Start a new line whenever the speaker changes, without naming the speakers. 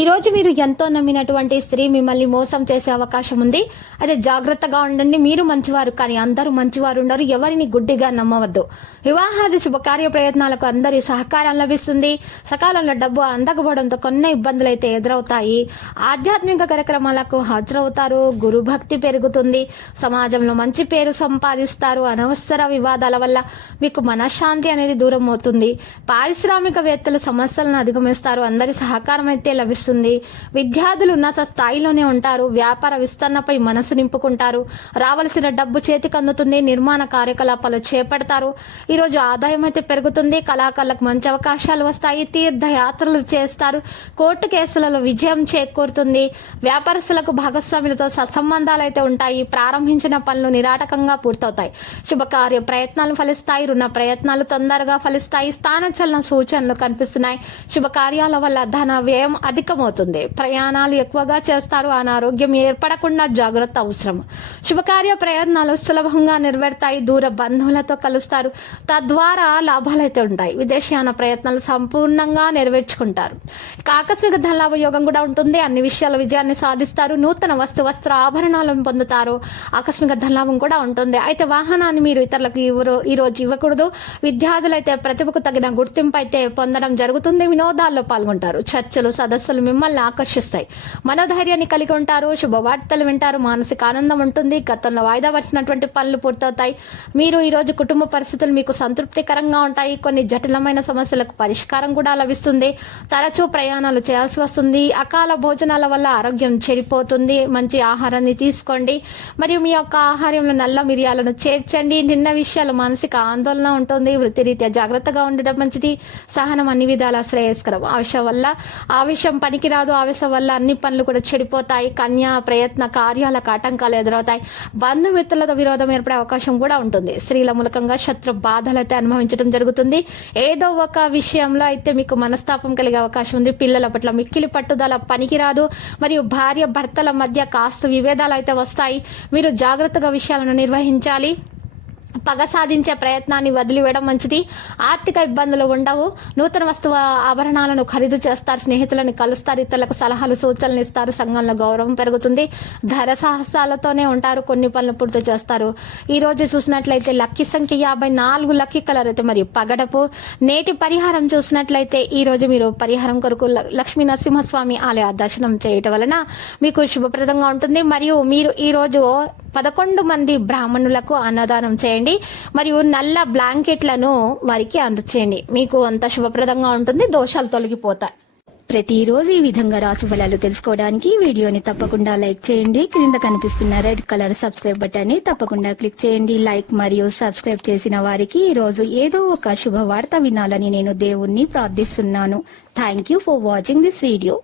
ఈరోజు మీరు ఎంతో నమ్మినటువంటి స్త్రీ మిమ్మల్ని మోసం చేసే అవకాశం ఉంది. అదే జాగ్రత్తగా ఉండండి. మీరు మంచివారు కానీ అందరూ మంచివారు ఉండరు. ఎవరిని గుడ్డిగా నమ్మవద్దు. వివాహాది శుభకార్య ప్రయత్నాలకు అందరి సహకారం లభిస్తుంది. సకాలంలో డబ్బు అందకపోవడంతో కొన్ని ఇబ్బందులు అయితే ఎదురవుతాయి. ఆధ్యాత్మిక కార్యక్రమాలకు హాజరవుతారు. గురు భక్తి పెరుగుతుంది. సమాజంలో మంచి పేరు సంపాదిస్తారు. అనవసర వివాదాల వల్ల మీకు మనశ్శాంతి అనేది దూరం అవుతుంది. పారిశ్రామికవేత్తలు సమస్యలను అధిగమిస్తారు. అందరి సహకారం అయితే లభిస్తుంది. విద్యార్థులు ఉన్నత స్థాయిలోనే ఉంటారు. వ్యాపార విస్తరణపై మనసు నింపుకుంటారు. రావలసిన డబ్బు చేతికి అందుతుంది. నిర్మాణ కార్యకలాపాలు చేపడతారు. ఈరోజు ఆదాయం అయితే పెరుగుతుంది. కళాకారులకు మంచి అవకాశాలు వస్తాయి. తీర్థయాత్రలు చేస్తారు. కోర్టు కేసులలో విజయం చేకూరుతుంది. వ్యాపారస్తులకు భాగస్వాములతో సత్సంబంధాలు అయితే ఉంటాయి. ప్రారంభించిన పనులు నిరాటకంగా పూర్తవుతాయి. శుభకార్య ప్రయత్నాలు ఫలిస్తాయి. రుణ ప్రయత్నాలు తొందరగా ఫలిస్తాయి. స్థానచలన సూచనలు కనిపిస్తున్నాయి. శుభకార్యాల వల్ల ధన వ్యయం అవుతుంది ప్రయాణాలు ఎక్కువగా చేస్తారు. అనారోగ్యం ఏర్పడకుండా జాగ్రత్త అవసరం. శుభకార్య ప్రయత్నాలు సులభంగా నెరవేరుతాయి. దూర బంధువులతో కలుస్తారు. తద్వారా లాభాలైతే ఉంటాయి. విదేశీయాన ప్రయత్నాలు సంపూర్ణంగా నెరవేర్చుకుంటారు. ఆకస్మిక ధనలాభయోగం కూడా ఉంటుంది. అన్ని విషయాల విజయాన్ని సాధిస్తారు. నూతన వస్తు వస్త్ర ఆభరణాలను పొందుతారు. ఆకస్మిక ధనలాభం కూడా ఉంటుంది. అయితే వాహనాన్ని మీరు ఇతరులకు ఈ రోజు ఇవ్వకూడదు. విద్యార్థులైతే ప్రతిభకు తగిన గుర్తింపు అయితే పొందడం జరుగుతుంది. వినోదాల్లో పాల్గొంటారు. చర్చలు సదస్సులు మిమ్మల్ని ఆకర్షిస్తాయి. మనోధైర్యాన్ని కలిగి ఉంటారు శుభవార్తలు వింటారు మానసిక ఆనందం ఉంటుంది గతంలో వాయిదా వచ్చినటువంటి పనులు పూర్తవుతాయి. మీరు ఈరోజు కుటుంబ పరిస్థితులు మీకు సంతృప్తికరంగా ఉంటాయి. కొన్ని జటిలమైన సమస్యలకు పరిష్కారం కూడా లభిస్తుంది. తరచూ ప్రయాణాలు చేయాల్సి వస్తుంది. అకాల భోజనాల వల్ల ఆరోగ్యం చెడిపోతుంది. మంచి ఆహారాన్ని తీసుకోండి. మరియు మీ యొక్క ఆహారంలో నల్ల మిరియాలను చేర్చండి. నిన్న విషయాలు మానసిక ఆందోళన ఉంటుంది. వృత్తిరీత్యా జాగ్రత్తగా ఉండడం మంచిది. సహనం అన్ని విధాల శ్రేయస్కరం. ఆవేశం వల్ల ఆవేశం పనికిరాదు ఆవేశం వల్ల అన్ని పనులు కూడా చెడిపోతాయి. కన్యా ప్రయత్న కార్యాలకు ఆటంకాలు ఎదురవుతాయి. బంధుమిత్రులతో విరోధం ఏర్పడే అవకాశం కూడా ఉంటుంది. స్త్రీల మూలకంగా శత్రు బాధలు అయితే అనుభవించడం జరుగుతుంది. ఏదో ఒక విషయంలో అయితే మీకు మనస్తాపం కలిగే అవకాశం ఉంది. పిల్లల పట్ల మిక్కిలి పట్టుదల పనికిరాదు. మరియు భార్య భర్తల మధ్య కాస్త విభేదాలు అయితే వస్తాయి. మీరు జాగ్రత్తగా విషయాలను నిర్వహించాలి. పగ సాధించే ప్రయత్నాన్ని వదిలివేయడం మంచిది. ఆర్థిక ఇబ్బందులు ఉండవు. నూతన వస్తువు ఆభరణాలను ఖరీదు చేస్తారు. స్నేహితులను కలుస్తారు. ఇతరులకు సలహాలు సూచనలు ఇస్తారు. సంఘంలో గౌరవం పెరుగుతుంది. ధర సాహసాలతోనే ఉంటారు. కొన్ని పనులు పూర్తి చేస్తారు. ఈ రోజు చూసినట్లయితే లక్కీ సంఖ్య యాభై నాలుగు లక్కీ కలర్ అయితే మరి పగడపు. నేటి పరిహారం చూసినట్లయితే ఈ రోజు మీరు పరిహారం కొరకు లక్ష్మీ నరసింహస్వామి ఆలయ దర్శనం చేయటం వలన మీకు శుభప్రదంగా ఉంటుంది. మరియు మీరు ఈ రోజు పదకొండు మంది బ్రాహ్మణులకు అన్నదానం చేయండి మరియు నల్ల బ్లాంకెట్లను వారికి అందచేయండి. మీకు అంత శుభప్రదంగా ఉంటుంది దోషాలు తొలగిపోతాయి. ప్రతిరోజు ఈ విధంగా రాసు ఫలాలు తెలుసుకోవడానికి వీడియోని తప్పకుండా లైక్ చేయండి. క్రింద కనిపిస్తున్న రెడ్ కలర్ సబ్స్క్రైబ్ బటన్ని తప్పకుండా క్లిక్ చేయండి. లైక్ మరియు సబ్స్క్రైబ్ చేసిన వారికి ఈ రోజు ఏదో ఒక శుభవార్త వినాలని నేను దేవుణ్ణి ప్రార్థిస్తున్నాను. Thank you for watching this video